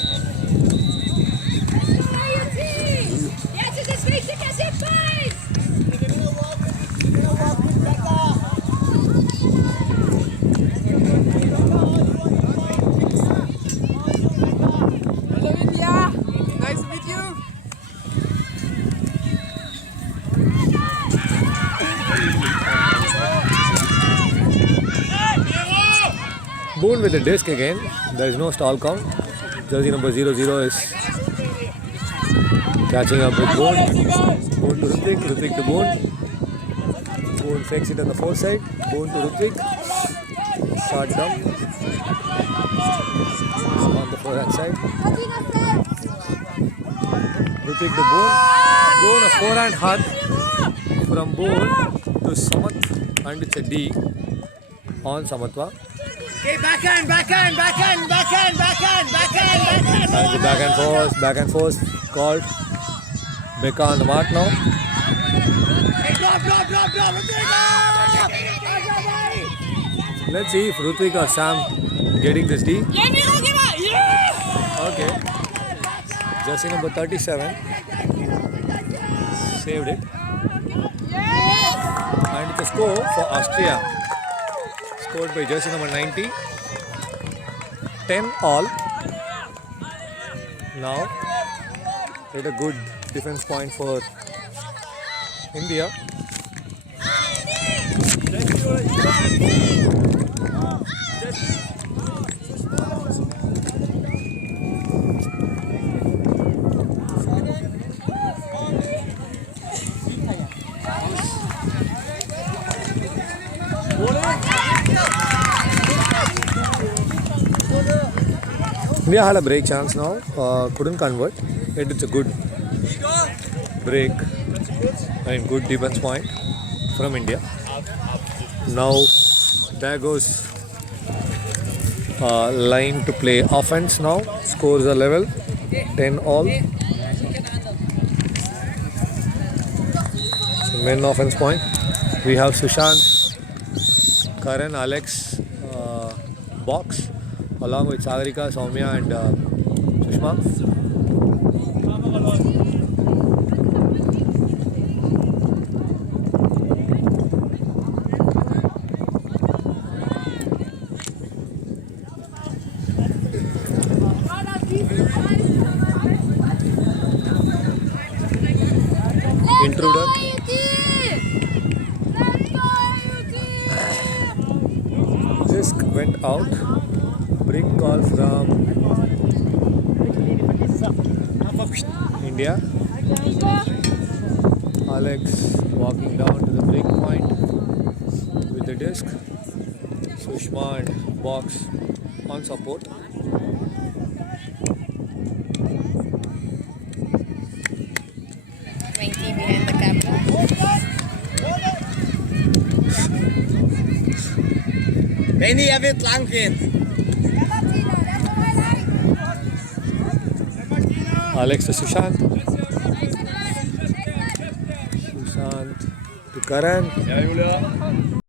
Jetzt ist es wichtig, dass ihr beißt! Hello India! Nice to meet you! Boone with the disc again. There is no stall count. Jersey number 00 is catching up with Boone. Boone to Hrithik. Hrithik to Boone. Boone fakes it on the foresight. Boone to Hrithik. Shot dump. On the forehand side. Hrithik to Boone. Boone a forehand hug from Boone to Samath, and it's a D on Samatwa. Okay, backhand And the back and forth called. Becca on the mark now. Hey, drop Let's see if Hrithik or Sam getting this D. Okay. Jersey number 37 saved it. And it's a score for Austria. Scored by jersey number 90. 10 all. Now, hit a good defense point for India. India had a break chance now, couldn't convert. It's a good break and good defense point from India. Now there goes line to play offense now. Scores are level, 10 all. So men offense point. We have Sushant, Karan, Alex, box along with Sagarika, Soumya and Sushma. Intruder. Disc went out. Break call from India. Alex walking down to the break point with the disc. Sushma and box on support. Behind the camera. Benny, er wird lang gehen. Alex to Sushant. Sushant to Karan. Ja, Julia.